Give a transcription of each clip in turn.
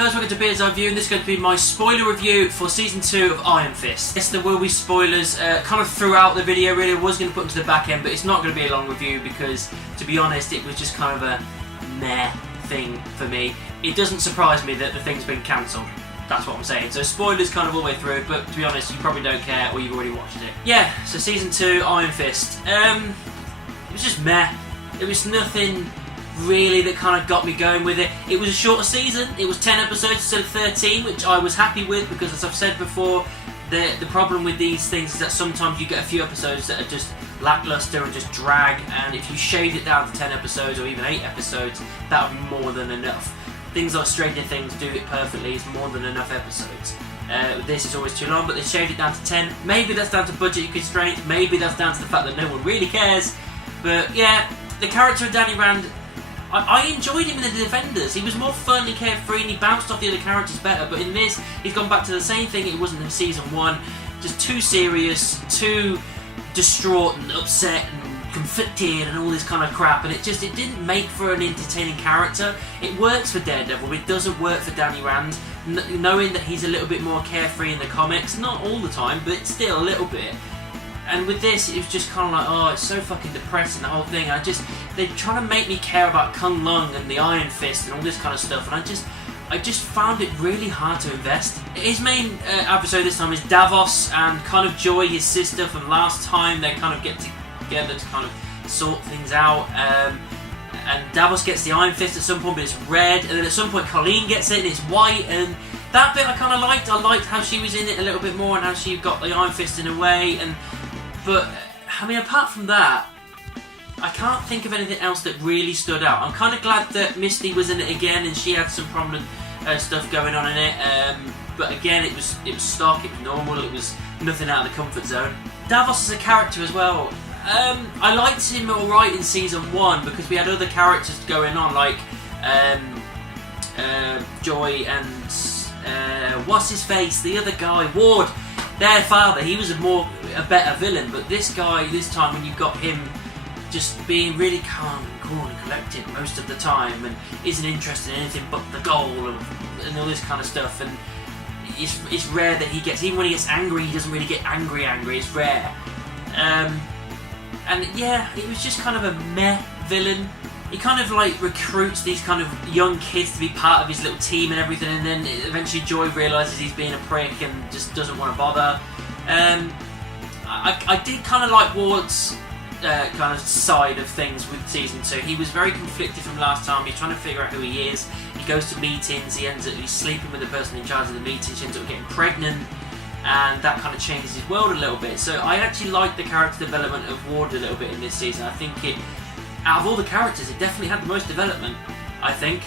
guys, welcome to Beard's Eye View, and this is going to be my spoiler review for Season 2 of Iron Fist. Yes, there will be spoilers kind of throughout the video, really. I was going to put them to the back end, but it's not going to be a long review because, to be honest, it was just kind of a meh thing for me. It doesn't surprise me that the thing's been cancelled. That's what I'm saying. So spoilers kind of all the way through, but to be honest, you probably don't care or you've already watched it. Yeah, so Season 2, Iron Fist. It was just meh. It was nothing really that kind of got me going with it. It was a shorter season. It was 10 episodes instead of 13, which I was happy with because, as I've said before, the problem with these things is that sometimes you get a few episodes that are just lackluster and just drag, and if you shade it down to 10 episodes or even 8 episodes, that would be more than enough. Things like Stranger Things do it perfectly. It's more than enough episodes. This is always too long, but they shaved it down to 10. Maybe that's down to budget constraints. Maybe that's down to the fact that no one really cares. But yeah, the character of Danny Rand, I enjoyed him in The Defenders. He was more fun and carefree, and he bounced off the other characters better. But in this, he's gone back to the same thing it wasn't in Season 1. Just too serious, too distraught and upset and conflicted and all this kind of crap. And it didn't make for an entertaining character. It works for Daredevil, but it doesn't work for Danny Rand. Knowing that he's a little bit more carefree in the comics, not all the time, but still a little bit. And with this, it was just kind of like, oh, it's so fucking depressing, the whole thing. They're trying to make me care about Kung Lung and the Iron Fist and all this kind of stuff, and I just found it really hard to invest. His main episode this time is Davos and kind of Joy, his sister from last time. They kind of get together to kind of sort things out. And Davos gets the Iron Fist at some point, but it's red. And then at some point, Colleen gets it and it's white. And that bit I kind of liked. I liked how she was in it a little bit more and how she got the Iron Fist in a way. But, I mean, apart from that, I can't think of anything else that really stood out. I'm kind of glad that Misty was in it again and she had some prominent stuff going on in it. But again, it was stock, it was normal, it was nothing out of the comfort zone. Davos as a character as well. I liked him alright in Season 1 because we had other characters going on, like Joy and what's his face? The other guy, Ward. Their father, he was a better villain, but this guy, this time when you got him just being really calm and cool and collected most of the time and isn't interested in anything but the goal and all this kind of stuff, and it's rare that he gets, even when he gets angry, he doesn't really get angry, it's rare. And yeah, it was just kind of a meh villain. He kind of like recruits these kind of young kids to be part of his little team and everything, and then eventually Joy realises he's being a prick and just doesn't want to bother. I did kind of like Ward's kind of side of things with Season 2. He was very conflicted from last time. He's trying to figure out who he is. He goes to meetings, he's sleeping with the person in charge of the meetings, he ends up getting pregnant, and that kind of changes his world a little bit. So I actually liked the character development of Ward a little bit in this season. I think out of all the characters, it definitely had the most development, I think.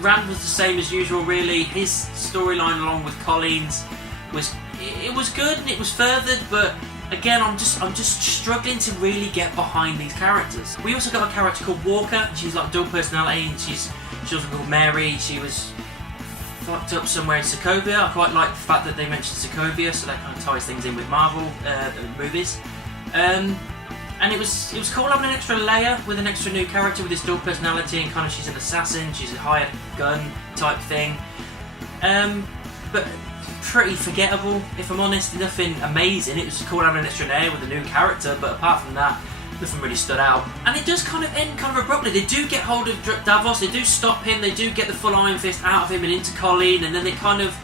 Rand was the same as usual, really. His storyline along with Colleen's was good and it was furthered, but again, I'm just struggling to really get behind these characters. We also got a character called Walker. She's like dual personality, and she's also called Mary. She was fucked up somewhere in Sokovia. I quite like the fact that they mentioned Sokovia, so that kind of ties things in with Marvel movies. And it was cool having an extra layer with an extra new character with this dual personality, and kind of she's an assassin, she's a hired gun type thing. But pretty forgettable, if I'm honest. Nothing amazing. It was cool having an extra layer with a new character, but apart from that, nothing really stood out. And it does kind of end kind of abruptly. They do get hold of Davos, they do stop him, they do get the full Iron Fist out of him and into Colleen, and then they kind of,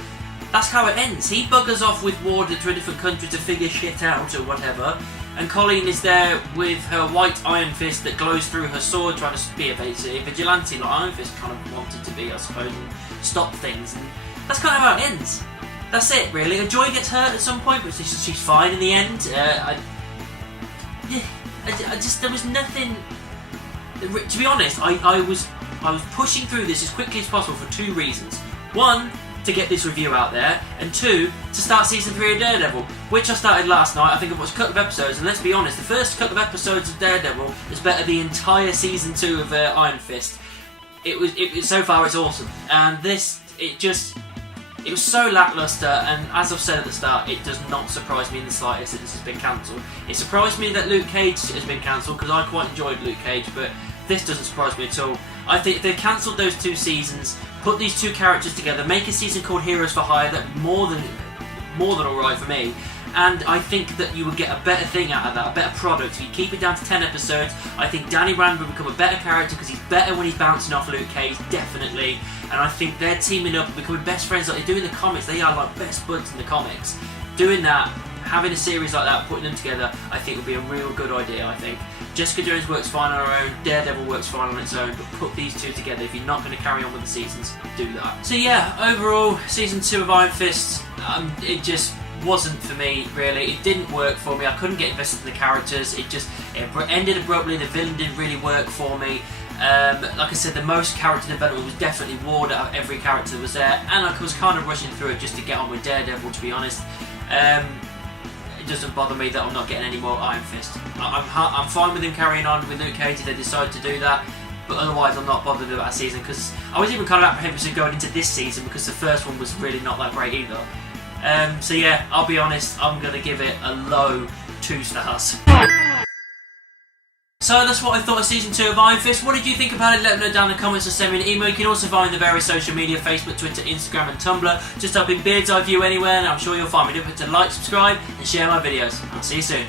that's how it ends. He buggers off with Ward to a different country to figure shit out or whatever, and Colleen is there with her white Iron Fist that glows through her sword, trying to be a vigilante like Iron Fist kind of wanted to be, I suppose, and stop things. And that's kind of how it ends. That's it, really. And Joy gets hurt at some point, but she's fine in the end. There was nothing. To be honest, I was pushing through this as quickly as possible for two reasons. One, to get this review out there, and two, to start Season 3 of Daredevil, which I started last night. I think I watched a couple of episodes, and let's be honest, the first couple of episodes of Daredevil is better than the entire Season 2 of Iron Fist. So far it's awesome, and this, it was so lackluster, and as I've said at the start, it does not surprise me in the slightest that this has been cancelled. It surprised me that Luke Cage has been cancelled, because I quite enjoyed Luke Cage, but this doesn't surprise me at all. I think if they cancelled those two seasons, Put these two characters together, make a season called Heroes for Hire. That'd be more than alright for me. And I think that you would get a better thing out of that, a better product. If you keep it down to 10 episodes, I think Danny Rand will become a better character because he's better when he's bouncing off Luke Cage, definitely. And I think they're teaming up and becoming best friends like they do in the comics. They are like best buds in the comics. Doing that, having a series like that, putting them together, I think would be a real good idea, I think. Jessica Jones works fine on her own, Daredevil works fine on its own, but put these two together. If you're not going to carry on with the seasons, do that. So yeah, overall, Season 2 of Iron Fist, it just wasn't for me, really. It didn't work for me. I couldn't get invested in the characters. It ended abruptly. The villain didn't really work for me. Like I said, the most character development was definitely Ward out of every character that was there, and I was kind of rushing through it just to get on with Daredevil, to be honest. It doesn't bother me that I'm not getting any more Iron Fist. I'm fine with him carrying on with Luke Cage if they decide to do that, but otherwise I'm not bothered about that season, because I was even kind of apprehensive going into this season because the first one was really not that great either. So yeah, I'll be honest, I'm going to give it a low 2 stars. So that's what I thought of Season 2 of Iron Fist. What did you think about it? Let me know down in the comments or send me an email. You can also find the various social media, Facebook, Twitter, Instagram and Tumblr. Just type in Beard's Eye View anywhere and I'm sure you'll find me. Don't forget to like, subscribe and share my videos. I'll see you soon.